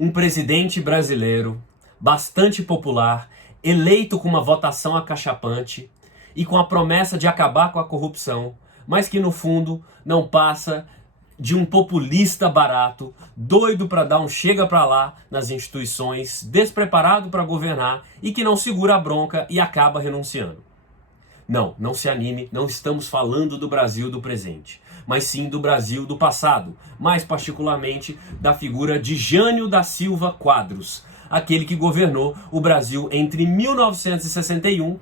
um presidente brasileiro bastante popular, eleito com uma votação acachapante e com a promessa de acabar com a corrupção, mas que no fundo não passa de um populista barato, doido para dar um chega para lá nas instituições, despreparado para governar e que não segura a bronca e acaba renunciando. Não se anime, não estamos falando do Brasil do presente, mas sim do Brasil do passado, mais particularmente da figura de Jânio da Silva Quadros, aquele que governou o Brasil entre 1961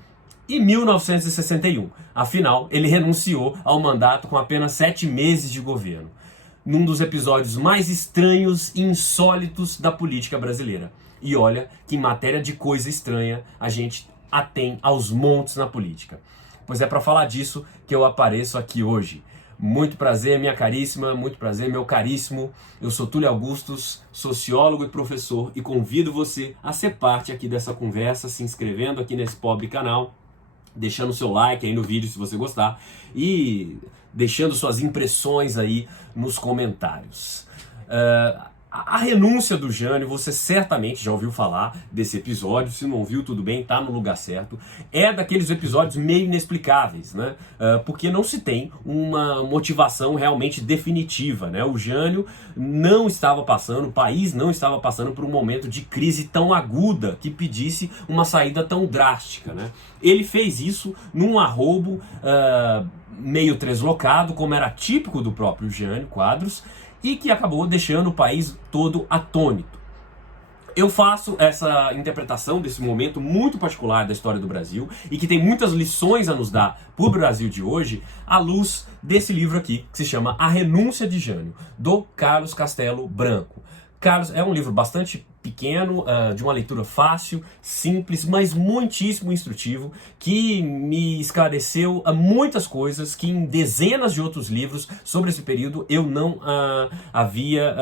e 1961. Afinal, ele renunciou ao mandato com apenas 7 meses de governo, num dos episódios mais estranhos e insólitos da política brasileira. E olha que em matéria de coisa estranha a gente a tem aos montes na política. Pois é para falar disso que eu apareço aqui hoje. Muito prazer, minha caríssima, muito prazer, meu caríssimo. Eu sou Túlio Augustus, sociólogo e professor, e convido você a ser parte aqui dessa conversa, se inscrevendo aqui nesse pobre canal, deixando seu like aí no vídeo se você gostar e deixando suas impressões aí nos comentários. A renúncia do Jânio, você certamente já ouviu falar desse episódio, se não ouviu, tudo bem, tá no lugar certo. É daqueles episódios meio inexplicáveis, né? Porque não se tem uma motivação realmente definitiva, né? O Jânio não estava passando, o país não estava passando por um momento de crise tão aguda que pedisse uma saída tão drástica, né? Ele fez isso num arrobo meio translocado, como era típico do próprio Jânio Quadros, e que acabou deixando o país todo atônito. Eu faço essa interpretação desse momento muito particular da história do Brasil e que tem muitas lições a nos dar para o Brasil de hoje, à luz desse livro aqui, que se chama A Renúncia de Jânio, do Carlos Castelo Branco. Carlos, é um livro bastante pequeno, de uma leitura fácil, simples, mas muitíssimo instrutivo, que me esclareceu muitas coisas que em dezenas de outros livros sobre esse período eu não havia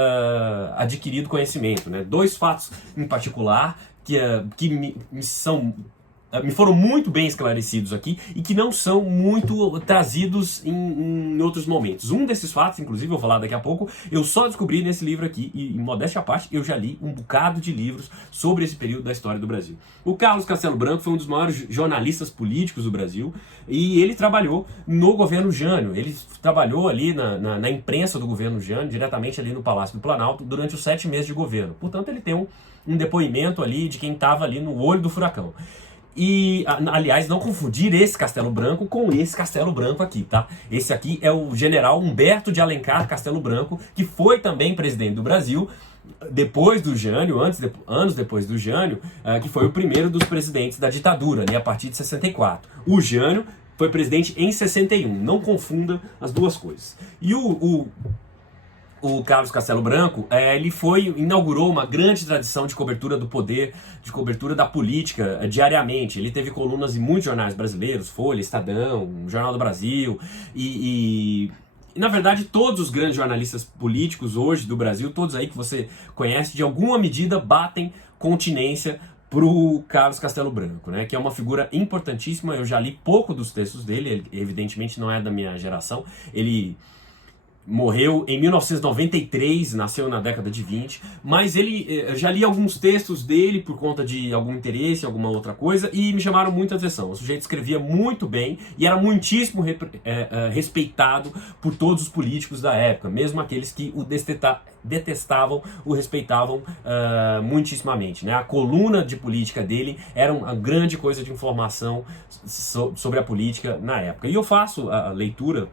adquirido conhecimento, né? 2 fatos em particular que me foram muito bem esclarecidos aqui e que não são muito trazidos em outros momentos. Um desses fatos, inclusive, eu vou falar daqui a pouco, eu só descobri nesse livro aqui, e em modéstia à parte, eu já li um bocado de livros sobre esse período da história do Brasil. O Carlos Castelo Branco foi um dos maiores jornalistas políticos do Brasil e ele trabalhou no governo Jânio. Ele trabalhou ali na imprensa do governo Jânio, diretamente ali no Palácio do Planalto, durante os 7 meses de governo. Portanto, ele tem um depoimento ali de quem estava ali no olho do furacão. E, aliás, não confundir esse Castelo Branco com esse Castelo Branco aqui, tá? Esse aqui é o general Humberto de Alencar Castelo Branco, que foi também presidente do Brasil, depois do Jânio, anos depois do Jânio, que foi o primeiro dos presidentes da ditadura, ali a partir de 64. O Jânio foi presidente em 61, não confunda as duas coisas. E o Carlos Castelo Branco, ele inaugurou uma grande tradição de cobertura do poder, de cobertura da política diariamente. Ele teve colunas em muitos jornais brasileiros, Folha, Estadão, Jornal do Brasil, e na verdade todos os grandes jornalistas políticos hoje do Brasil, todos aí que você conhece, de alguma medida batem continência pro Carlos Castelo Branco, né? Que é uma figura importantíssima. Eu já li pouco dos textos dele, ele evidentemente não é da minha geração, ele morreu em 1993, nasceu na década de 20, mas eu já li alguns textos dele por conta de algum interesse, alguma outra coisa, e me chamaram muita atenção. O sujeito escrevia muito bem e era muitíssimo respeitado por todos os políticos da época, mesmo aqueles que o detestavam, o respeitavam muitíssimamente, né? A coluna de política dele era uma grande coisa de informação sobre a política na época. E eu faço a leitura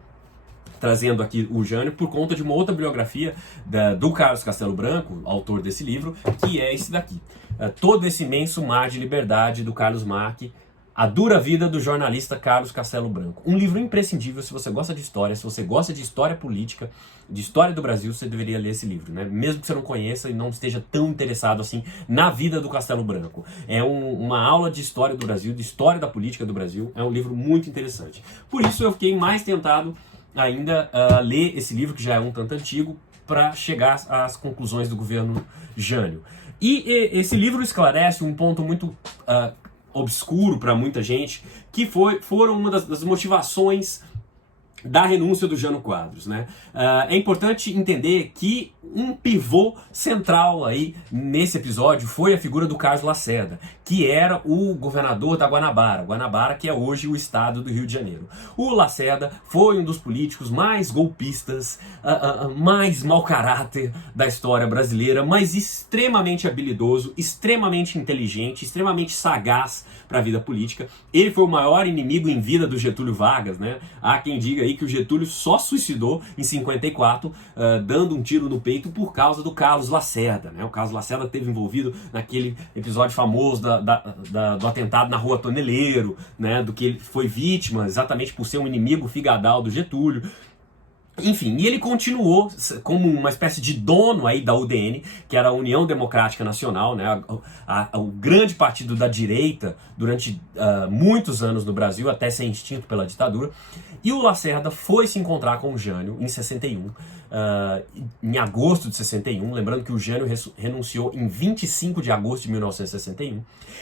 trazendo aqui o Jânio por conta de uma outra biografia do Carlos Castelo Branco, autor desse livro, que é esse daqui. Todo esse imenso mar de liberdade, do Carlos Marque, A Dura Vida do Jornalista Carlos Castelo Branco. Um livro imprescindível se você gosta de história, se você gosta de história política, de história do Brasil, você deveria ler esse livro, né? Mesmo que você não conheça e não esteja tão interessado assim na vida do Castelo Branco. É uma aula de história do Brasil, de história da política do Brasil. É um livro muito interessante. Por isso eu fiquei mais tentado ainda ler esse livro, que já é um tanto antigo, para chegar às conclusões do governo Jânio. E esse livro esclarece um ponto muito obscuro para muita gente, que foram uma das motivações da renúncia do Jânio Quadros, né? É importante entender que um pivô central aí nesse episódio foi a figura do Carlos Lacerda, que era o governador da Guanabara, que é hoje o estado do Rio de Janeiro. O Lacerda foi um dos políticos mais golpistas, mais mau caráter da história brasileira, mas extremamente habilidoso, extremamente inteligente, extremamente sagaz para a vida política. Ele foi o maior inimigo em vida do Getúlio Vargas, né? Há quem diga aí que o Getúlio só suicidou em 54, dando um tiro no peito por causa do Carlos Lacerda, né? O Carlos Lacerda esteve envolvido naquele episódio famoso do atentado na Rua Toneleiro, né? Do que ele foi vítima exatamente por ser um inimigo figadal do Getúlio. Enfim, e ele continuou como uma espécie de dono aí da UDN, que era a União Democrática Nacional, né, o grande partido da direita durante muitos anos no Brasil, até ser extinto pela ditadura. E o Lacerda foi se encontrar com o Jânio em 61, em agosto de 61, lembrando que o Jânio renunciou em 25 de agosto de 1961.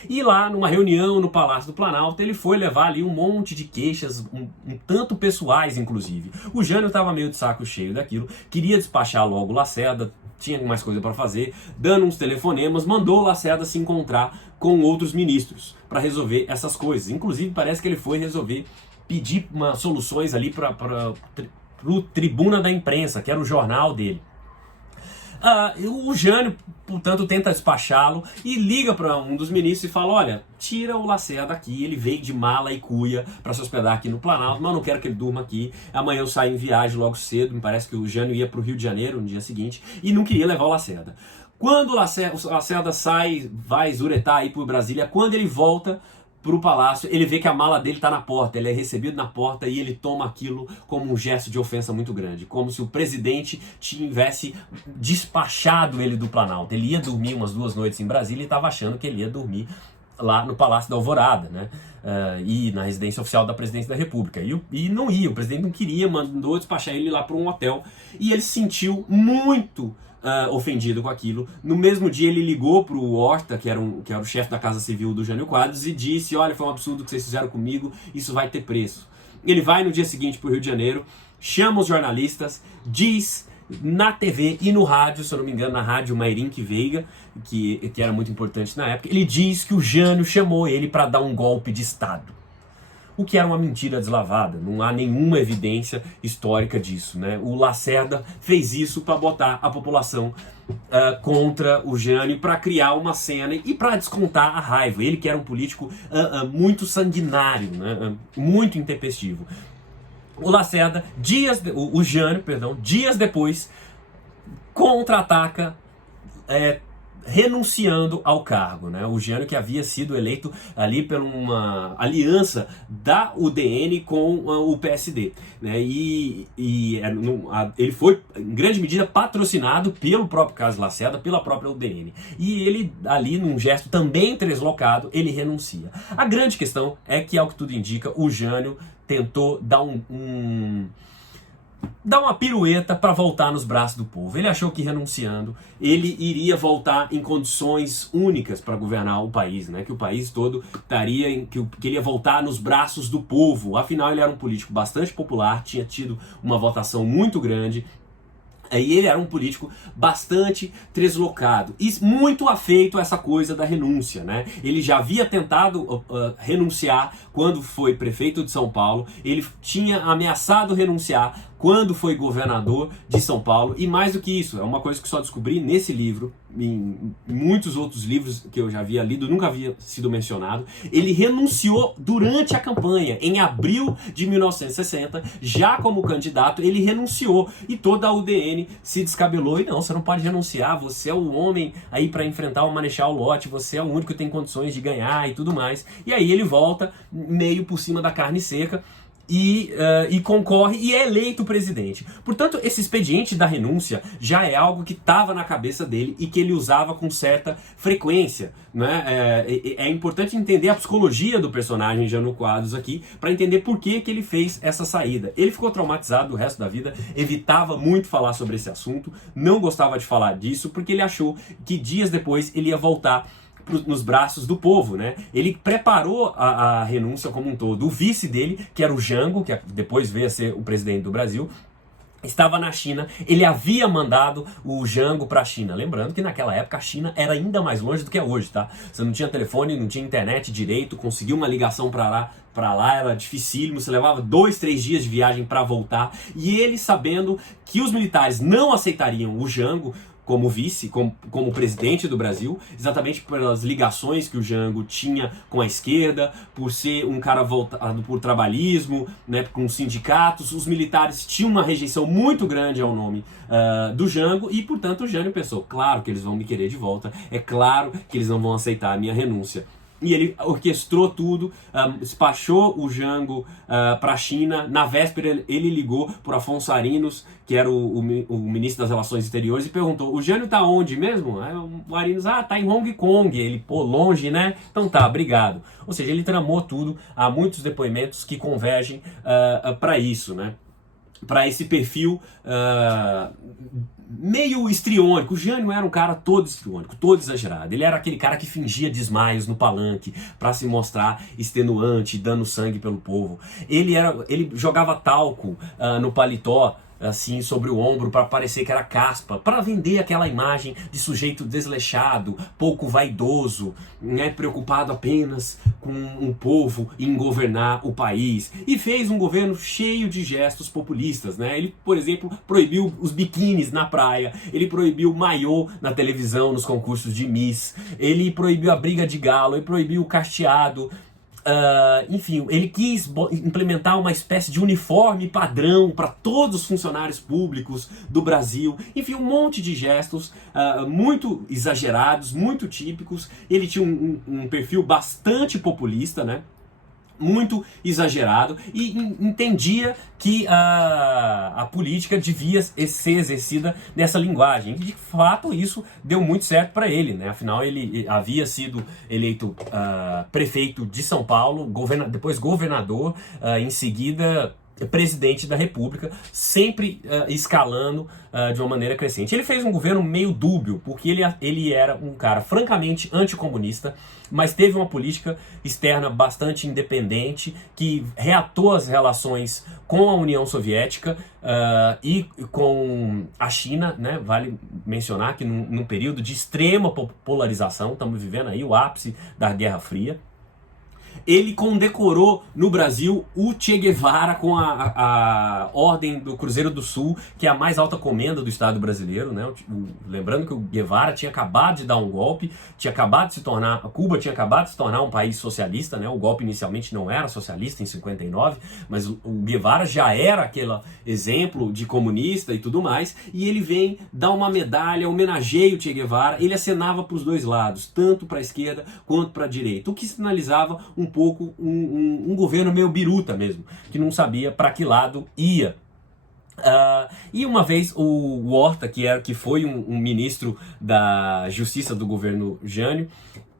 E lá, numa reunião no Palácio do Planalto, ele foi levar ali um monte de queixas, um tanto pessoais, inclusive. O Jânio estava meio de saco cheio daquilo, queria despachar logo o Lacerda, tinha mais coisa para fazer, dando uns telefonemas, mandou o Lacerda se encontrar com outros ministros para resolver essas coisas. Inclusive, parece que ele foi resolver, pedir soluções ali para o Tribuna da Imprensa, que era o jornal dele. O Jânio, portanto, tenta despachá-lo e liga para um dos ministros e fala: olha, tira o Lacerda aqui, ele veio de mala e cuia para se hospedar aqui no Planalto, mas eu não quero que ele durma aqui, amanhã eu saio em viagem logo cedo. Me parece que o Jânio ia para o Rio de Janeiro no dia seguinte e não queria levar o Lacerda. Quando o Lacerda sai, vai zuretar aí por Brasília, quando ele volta pro palácio, ele vê que a mala dele tá na porta, ele é recebido na porta e ele toma aquilo como um gesto de ofensa muito grande, como se o presidente tivesse despachado ele do Planalto. Ele ia dormir umas 2 noites em Brasília e estava achando que ele ia dormir lá no Palácio da Alvorada, né? E na residência oficial da Presidência da República. E não ia, o presidente não queria, mandou despachar ele lá para um hotel. E ele se sentiu muito ofendido com aquilo. No mesmo dia ele ligou para o Horta, que era o chefe da Casa Civil do Jânio Quadros, e disse: olha, foi um absurdo o que vocês fizeram comigo, isso vai ter preço. Ele vai no dia seguinte para o Rio de Janeiro, chama os jornalistas, diz na TV e no rádio, se eu não me engano, na rádio Mairink Veiga, que era muito importante na época, ele diz que o Jânio chamou ele para dar um golpe de Estado. O que era uma mentira deslavada, não há nenhuma evidência histórica disso, né? O Lacerda fez isso para botar a população contra o Jânio, para criar uma cena e para descontar a raiva. Ele que era um político muito sanguinário, né? Muito intempestivo. O Jânio, dias depois, contra-ataca, renunciando ao cargo, né? O Jânio, que havia sido eleito ali por uma aliança da UDN com o PSD, né? Ele foi, em grande medida, patrocinado pelo próprio Carlos Lacerda, pela própria UDN. E ele, ali, num gesto também translocado, ele renuncia. A grande questão é que, ao que tudo indica, o Jânio tentou dar uma pirueta para voltar nos braços do povo. Ele achou que renunciando, ele iria voltar em condições únicas para governar o país, né? Que o país todo que ele ia voltar nos braços do povo. Afinal, ele era um político bastante popular, tinha tido uma votação muito grande. E ele era um político bastante translocado e muito afeito a essa coisa da renúncia, né? Ele já havia tentado renunciar quando foi prefeito de São Paulo, ele tinha ameaçado renunciar quando foi governador de São Paulo, e mais do que isso, é uma coisa que só descobri nesse livro, em muitos outros livros que eu já havia lido, nunca havia sido mencionado. Ele renunciou durante a campanha, em abril de 1960, já como candidato, ele renunciou, e toda a UDN se descabelou, e não, você não pode renunciar, você é o homem aí para enfrentar o Marechal Lott, você é o único que tem condições de ganhar e tudo mais. E aí ele volta meio por cima da carne seca, e concorre e é eleito presidente. Portanto, esse expediente da renúncia já é algo que estava na cabeça dele e que ele usava com certa frequência, né? É importante entender a psicologia do personagem Jânio Quadros aqui, para entender por que ele fez essa saída. Ele ficou traumatizado o resto da vida, evitava muito falar sobre esse assunto, não gostava de falar disso, porque ele achou que dias depois ele ia voltar nos braços do povo, né? Ele preparou a renúncia como um todo. O vice dele, que era o Jango, que depois veio a ser o presidente do Brasil, estava na China. Ele havia mandado o Jango para a China. Lembrando que naquela época a China era ainda mais longe do que é hoje, tá? Você não tinha telefone, não tinha internet direito, conseguir uma ligação para lá era dificílimo, você levava 2, 3 dias de viagem para voltar. E ele, sabendo que os militares não aceitariam o Jango como vice, como presidente do Brasil, exatamente pelas ligações que o Jango tinha com a esquerda, por ser um cara voltado por trabalhismo, né, com sindicatos, os militares tinham uma rejeição muito grande ao nome do Jango, e portanto o Jânio pensou, claro que eles vão me querer de volta, é claro que eles não vão aceitar a minha renúncia. E ele orquestrou tudo, despachou o Jango para a China. Na véspera ele ligou para Afonso Arinos, que era o ministro das Relações Exteriores, e perguntou, o Jânio tá onde mesmo? Aí o Arinos, tá em Hong Kong. Ele, pô, longe, né? Então tá, obrigado. Ou seja, ele tramou tudo. Há muitos depoimentos que convergem para isso, né? Para esse perfil meio histriônico. O Jânio era um cara todo histriônico, todo exagerado. Ele era aquele cara que fingia desmaios no palanque para se mostrar extenuante, dando sangue pelo povo. Ele jogava talco no paletó, assim, sobre o ombro, para parecer que era caspa, para vender aquela imagem de sujeito desleixado, pouco vaidoso, né, preocupado apenas com um povo e em governar o país. E fez um governo cheio de gestos populistas, né? Ele, por exemplo, proibiu os biquínis na praia, ele proibiu maiô na televisão, nos concursos de Miss, ele proibiu a briga de galo, ele proibiu o casteado. Enfim, ele quis implementar uma espécie de uniforme padrão para todos os funcionários públicos do Brasil. Enfim, um monte de gestos muito exagerados, muito típicos. Ele tinha um perfil bastante populista, né? Muito exagerado, e entendia que a política devia ser exercida nessa linguagem. E de fato isso deu muito certo para ele, né? Afinal ele havia sido eleito prefeito de São Paulo, depois governador, em seguida presidente da República, sempre escalando de uma maneira crescente. Ele fez um governo meio dúbio, porque ele era um cara francamente anticomunista, mas teve uma política externa bastante independente, que reatou as relações com a União Soviética e com a China, né? Vale mencionar que num período de extrema polarização, estamos vivendo aí o ápice da Guerra Fria. Ele condecorou no Brasil o Che Guevara com a Ordem do Cruzeiro do Sul, que é a mais alta comenda do Estado brasileiro, né? Lembrando que o Guevara tinha acabado de dar um golpe, Cuba tinha acabado de se tornar um país socialista, né? O golpe inicialmente não era socialista em 59, mas o Guevara já era aquele exemplo de comunista e tudo mais, e ele vem dar uma medalha, homenageia o Che Guevara. Ele acenava para os dois lados, tanto para a esquerda quanto para a direita, o que sinalizava um pouco um governo meio biruta mesmo, que não sabia para que lado ia. E uma vez o Horta, que foi um ministro da Justiça do governo Jânio,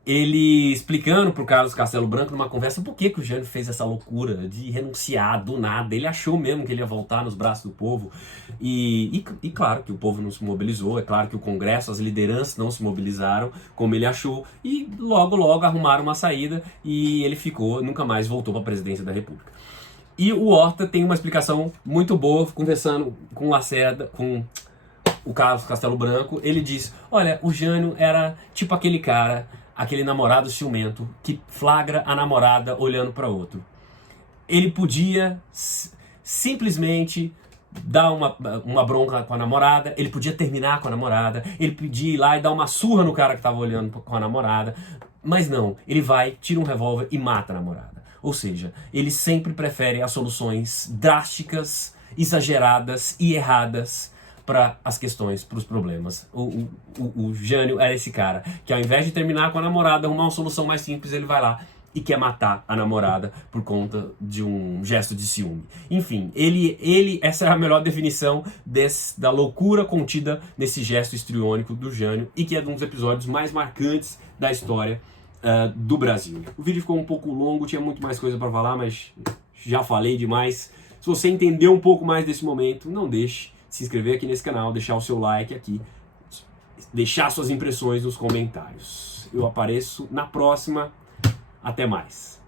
ele explicando para o Carlos Castelo Branco numa conversa por que o Jânio fez essa loucura de renunciar do nada. Ele achou mesmo que ele ia voltar nos braços do povo, e claro que o povo não se mobilizou, é claro que o Congresso, as lideranças não se mobilizaram como ele achou, e logo arrumaram uma saída e ele nunca mais voltou para a presidência da República. E o Horta tem uma explicação muito boa, conversando com o Lacerda, com o Carlos Castelo Branco. Ele diz, olha, o Jânio era tipo aquele cara, aquele namorado ciumento que flagra a namorada olhando para outro. Ele podia simplesmente dar uma bronca com a namorada, ele podia terminar com a namorada, ele podia ir lá e dar uma surra no cara que estava olhando com a namorada, mas não, ele vai, tira um revólver e mata a namorada. Ou seja, ele sempre prefere as soluções drásticas, exageradas e erradas para as questões, para os problemas. O Jânio era esse cara que, ao invés de terminar com a namorada, arrumar uma solução mais simples, ele vai lá e quer matar a namorada por conta de um gesto de ciúme. Enfim, essa é a melhor definição da loucura contida nesse gesto histriônico do Jânio, e que é um dos episódios mais marcantes da história do Brasil. O vídeo ficou um pouco longo, tinha muito mais coisa para falar, mas já falei demais. Se você entendeu um pouco mais desse momento, não deixe de se inscrever aqui nesse canal, deixar o seu like aqui, deixar suas impressões nos comentários. Eu apareço na próxima. Até mais.